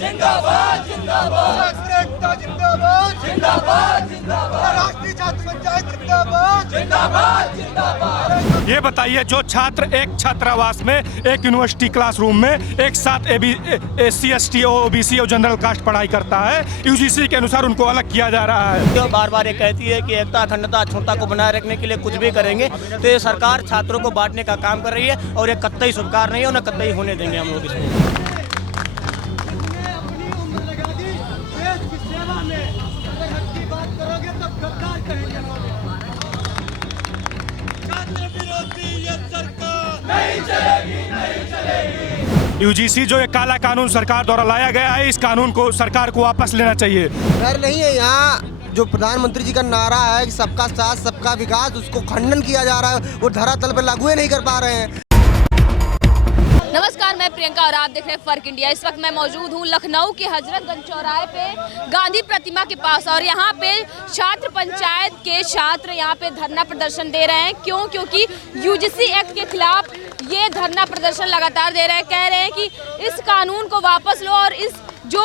जिंदाबाद जिंदाबाद, एकता जिंदाबाद जिंदाबाद जिंदाबाद, राष्ट्रीय छात्र पंचायत जिंदाबाद जिंदाबाद जिंदाबाद। ये बताइए, जो छात्र एक छात्रावास में, एक यूनिवर्सिटी क्लासरूम में एक साथ SC ST OBC और जनरल कास्ट पढ़ाई करता है, UGC के अनुसार उनको अलग किया जा रहा है। जो बार बार ये कहती है कि एकता, अखंडता, अक्षुण्णता को बनाए रखने के लिए कुछ भी करेंगे, तो ये सरकार छात्रों को बांटने का काम कर रही है और ये कतई स्वीकार नहीं है, उन्हें कतई होने देंगे हम लोग इसमें। UGC जो एक काला कानून सरकार द्वारा लाया गया है, इस कानून को सरकार को वापस लेना चाहिए। डर नहीं है यहाँ। जो प्रधानमंत्री जी का नारा है कि सबका साथ सबका विकास, उसको खंडन किया जा रहा है, वो धरातल पर लागू ही नहीं कर पा रहे हैं। नमस्कार, मैं प्रियंका और आप देख रहे हैं फर्क इंडिया। इस वक्त मैं मौजूद हूँ लखनऊ के हजरतगंज चौराहे पे गांधी प्रतिमा के पास, और यहाँ पे छात्र पंचायत के छात्र यहाँ पे धरना प्रदर्शन दे रहे हैं। क्योंकि UGC एक्ट के खिलाफ ये धरना प्रदर्शन लगातार दे रहे हैं। कह रहे हैं कि इस कानून को वापस लो और इस जो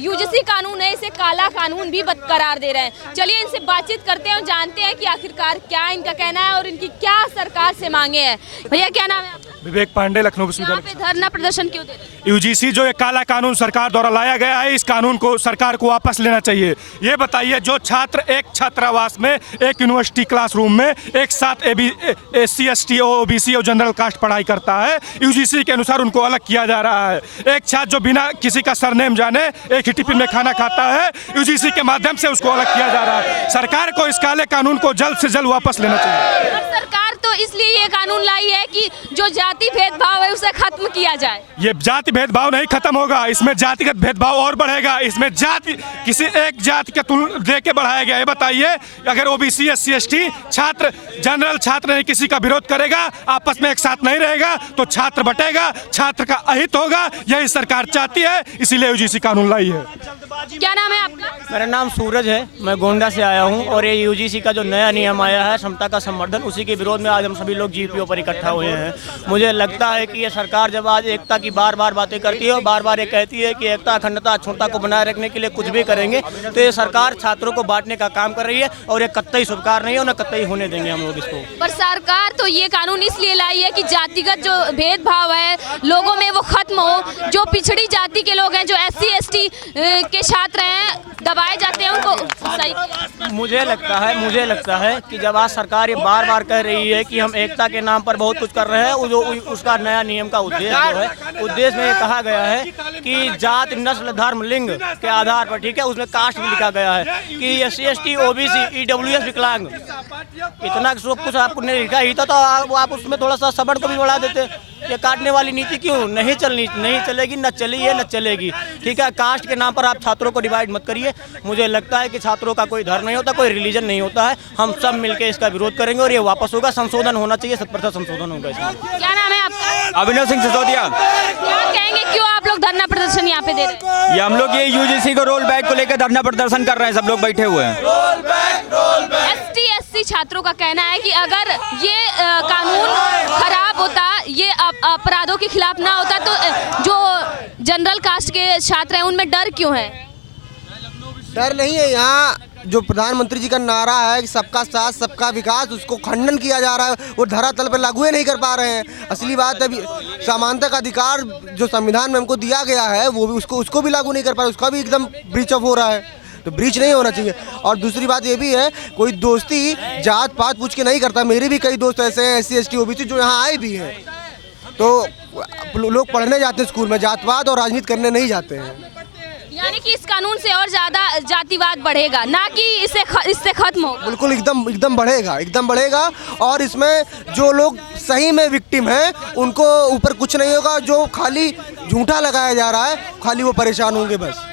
UGC कानून है इसे काला कानून भी करार दे रहे हैं। चलिए इनसे बातचीत करते हैं और जानते हैं कि आखिरकार क्या इनका कहना है और इनकी क्या सरकार से मांगे हैं। भैया क्या नाम है आपका? विवेक पांडे, लखनऊ विश्वविद्यालय। यहाँ पे धरना प्रदर्शन क्यों दे रहे हैं? UGC जो एक काला कानून सरकार द्वारा लाया गया है, इस कानून को सरकार को वापस लेना चाहिए। ये बताइए, जो छात्र एक छात्रावास में, एक यूनिवर्सिटी क्लासरूम में एक साथ SC ST OBC और जनरल कास्ट पढ़ाई करता है, UGC के अनुसार उनको अलग किया जा रहा है। एक छात्र जो बिना किसी का सरनेम जाने एक ही टिफिन में खाना खाता है, UGC के माध्यम से उसको अलग किया जा रहा है। सरकार को इस काले कानून को जल्द से जल्द वापस लेना चाहिए। सरकार तो इसलिए ये कानून लाई है कि जो जाति भेदभाव है उसे खत्म किया जाए। ये जाति भेदभाव नहीं खत्म होगा, इसमें जातिगत भेदभाव और बढ़ेगा। इसमें जाति किसी एक जाति का तुल दे के बढ़ाया गया है। बताइए, अगर OBC SC ST छात्र, जनरल छात्र नहीं किसी का विरोध करेगा, आपस में एक साथ नहीं रहेगा, तो छात्र बटेगा, छात्र का अहित होगा। यही सरकार चाहती है, इसीलिए UGC कानून लाई है। क्या नाम है आपका? मेरा नाम सूरज है, मैं गोंडा से आया हूँ और ये UGC का जो नया नियम आया है क्षमता का संवर्धन, उसी के विरोध में आज हम सभी लोग GPO पर इकट्ठा हुए हैं। मुझे लगता है कि ये सरकार जब आज एकता की बार बार बातें करती है और बार बार ये कहती है कि एकता, अखंडता, अक्षुण्णता को बनाए रखने के लिए कुछ भी करेंगे, तो ये सरकार छात्रों को बांटने का काम कर रही है और ये कतई स्वीकार नहीं है, उन्हें कतई होने देंगे हम लोग इसको। पर सरकार तो ये कानून इसलिए लाई है कि जातिगत जो भेदभाव है लोगों में वो खत्म हो। जो पिछड़ी जाति के लोग हैं, जो SC ST के छात्र हैं, दबाए जाते हैं, उनको सही। मुझे लगता है कि जब आज सरकार ये बार बार कह रही है कि हम एकता के नाम पर बहुत कुछ कर रहे हैं, जो उसका नया नियम का उद्देश्य जो है, उद्देश्य में ये कहा गया है कि जाति, नस्ल, धर्म, लिंग के आधार पर, ठीक है, उसमें कास्ट भी लिखा गया है कि SC ST OBC EWS विकलांग, इतना सब कुछ आपको नहीं लिखा ही था, तो आप उसमें थोड़ा सा सबड़ को भी बढ़ा देते। ये काटने वाली नीति क्यों नहीं चलेगी, न चली है न चलेगी, ठीक है। कास्ट के नाम पर आप छात्रों को डिवाइड मत करिए। मुझे लगता है कि छात्रों का कोई धर्म नहीं होता, कोई रिलीजन नहीं होता है। हम सब मिलकर इसका विरोध करेंगे और ये वापस होगा, संशोधन होना चाहिए, 100% संशोधन होगा इसमें। क्या नाम है आपका? अभिनव सिंह सिसोदिया। क्या कहेंगे, क्यों आप लोग धरना प्रदर्शन यहाँ पे दे रहे हैं? ये हम लोग ये UGC को रोल बैक को लेकर धरना प्रदर्शन कर रहे हैं, सब लोग बैठे हुए हैं। ST SC छात्रों का कहना है कि अगर ये कानून खराब होता, ये अपराधों के खिलाफ ना होता, तो जो जनरल कास्ट के छात्र हैं उनमें डर क्यों है? डर नहीं है यहाँ। जो प्रधानमंत्री जी का नारा है कि सबका साथ सबका विकास, उसको खंडन किया जा रहा है, वो धरातल पर लागू ही नहीं कर पा रहे हैं। असली बात है, समानता का अधिकार जो संविधान में हमको दिया गया है, वो भी उसको भी लागू नहीं कर पा रहे, उसका भी एकदम ब्रीच ऑफ हो रहा है। तो ब्रीच नहीं होना चाहिए। और दूसरी बात ये भी है, कोई दोस्ती जात पात पूछ के नहीं करता। मेरे भी कई दोस्त ऐसे हैं SC ST OBC जो यहाँ आए भी हैं, तो लोग पढ़ने जाते हैं स्कूल में, जातवाद और राजनीति करने नहीं जाते हैं। यानी कि इस कानून से और ज्यादा जातिवाद बढ़ेगा, ना कि इससे खत्म होगा। बिल्कुल एकदम बढ़ेगा। और इसमें जो लोग सही में विक्टिम हैं उनको ऊपर कुछ नहीं होगा। जो खाली झूठा लगाया जा रहा है, खाली वो परेशान होंगे बस।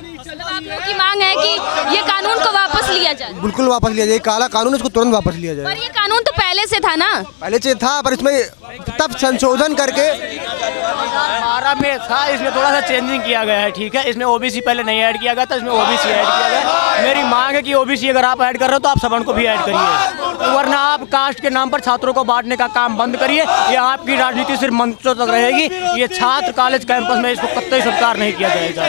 आप लोगों की मांग है कि ये कानून को वापस लिया जाए? बिल्कुल वापस लिया जाए। काला कानून, इसको तुरंत वापस लिया जाए। पर ये कानून तो पहले से था ना? पहले से था, पर इसमें तब संशोधन करके 2012 में था, इसमें थोड़ा सा चेंजिंग किया गया है, ठीक है। इसमें OBC पहले नहीं ऐड किया गया था, इसमें OBC ऐड किया गया। मेरी मांग है कि OBC अगर आप ऐड कर रहे हो तो आप सवर्ण को भी ऐड करिए। वरना आप कास्ट के नाम पर छात्रों को बांटने का काम बंद करिए। ये आपकी राजनीति सिर्फ मंचों तक रहेगी, ये छात्र कॉलेज कैंपस में इसको कतई स्वीकार नहीं किया जाएगा।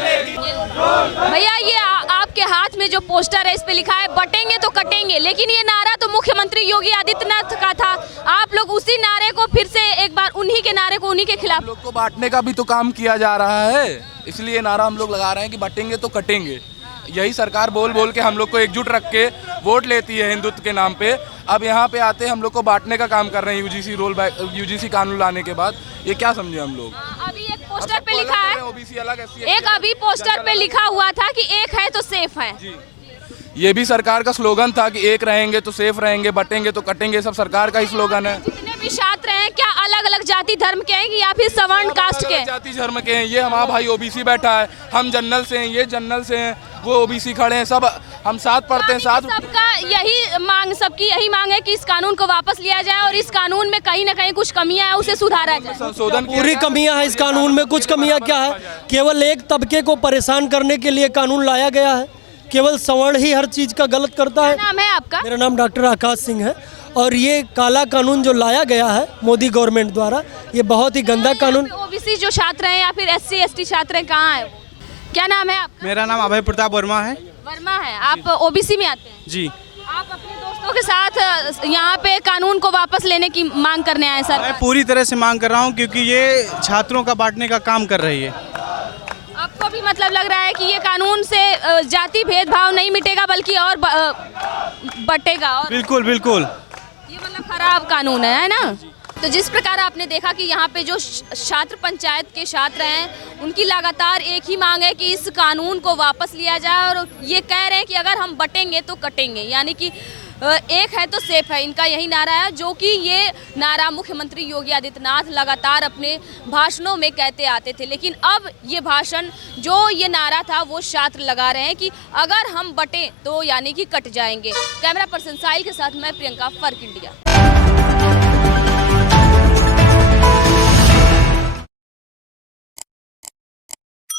भैया ये आपके हाथ में जो पोस्टर है इस पे लिखा है बटेंगे तो कटेंगे, लेकिन ये नारा तो मुख्यमंत्री योगी आदित्यनाथ का था। आप लोग उसी नारे को फिर से एक बार उन्हीं के नारे को उन्हीं के खिलाफ, हम लोग को बांटने का भी तो काम किया जा रहा है, इसलिए नारा हम लोग लगा रहे हैं कि बटेंगे तो कटेंगे। यही सरकार बोल बोल के हम लोग को एकजुट रख के वोट लेती है हिंदुत्व के नाम पे। अब यहाँ पे आते हम लोग को बांटने का काम कर रहे हैं यूजीसी कानून लाने के बाद। ये क्या समझे हम लोग? अभी एक पोस्टर पे लिखा है ओबीसी अलग, एक अभी पोस्टर पे लिखा हुआ था कि एक है तो सेफ है। ये भी सरकार का स्लोगन था कि एक रहेंगे तो सेफ रहेंगे, बटेंगे तो कटेंगे, सब सरकार का ही स्लोगन है। जितने भी छात्र हैं क्या अलग अलग जाति धर्म के हैं या फिर सवर्ण कास्ट के? जाति धर्म के हैं। ये हमारा भाई ओबीसी बैठा है, हम जनरल से हैं, ये जनरल से हैं, वो ओबीसी खड़े हैं, सब हम साथ पढ़ते हैं, साथ। सबका सबकी यही मांग है कि इस कानून को वापस लिया जाए और इस कानून में कहीं ना कहीं कुछ कमियां हैं उसे सुधारा जाए। संशोधन पूरी कमियां हैं इस कानून में। कुछ कमियां क्या है? केवल एक तबके को परेशान करने के लिए कानून लाया गया है। केवल सवर्ण ही हर चीज का गलत करता है। क्या नाम है आपका? मेरा नाम डॉक्टर आकाश सिंह है। और ये काला कानून जो लाया गया है मोदी गवर्नमेंट द्वारा, ये बहुत ही गंदा कानून। ओबीसी जो छात्र हैं या फिर SC ST छात्र हैं कहाँ है? क्या नाम है आपका? मेरा नाम अभय प्रताप वर्मा है। वर्मा है। आप ओबीसी में आते हैं? जी। आप अपने दोस्तों के साथ यहाँ पे कानून को वापस लेने की मांग करने आए सर? मैं पूरी तरह से मांग कर रहा हूँ क्योंकि ये छात्रों का बांटने का काम कर रही है। आपको भी मतलब लग रहा है कि ये कानून से जाति भेदभाव नहीं मिटेगा बल्कि और बटेगा? और बिल्कुल बिल्कुल, ये मतलब खराब कानून है ना? तो जिस प्रकार आपने देखा कि यहाँ पे जो छात्र पंचायत के छात्र हैं उनकी लगातार एक ही मांग है कि इस कानून को वापस लिया जाए और ये कह रहे हैं कि अगर हम बटेंगे तो कटेंगे, यानी कि एक है तो सेफ है, इनका यही नारा है। जो कि ये नारा मुख्यमंत्री योगी आदित्यनाथ लगातार अपने भाषणों में कहते आते थे, लेकिन अब ये भाषण जो ये नारा था वो छात्र लगा रहे हैं कि अगर हम बटें तो यानी कि कट जाएंगे। कैमरा पर्सन साहिल के साथ मैं प्रियंका, फर्क इंडिया।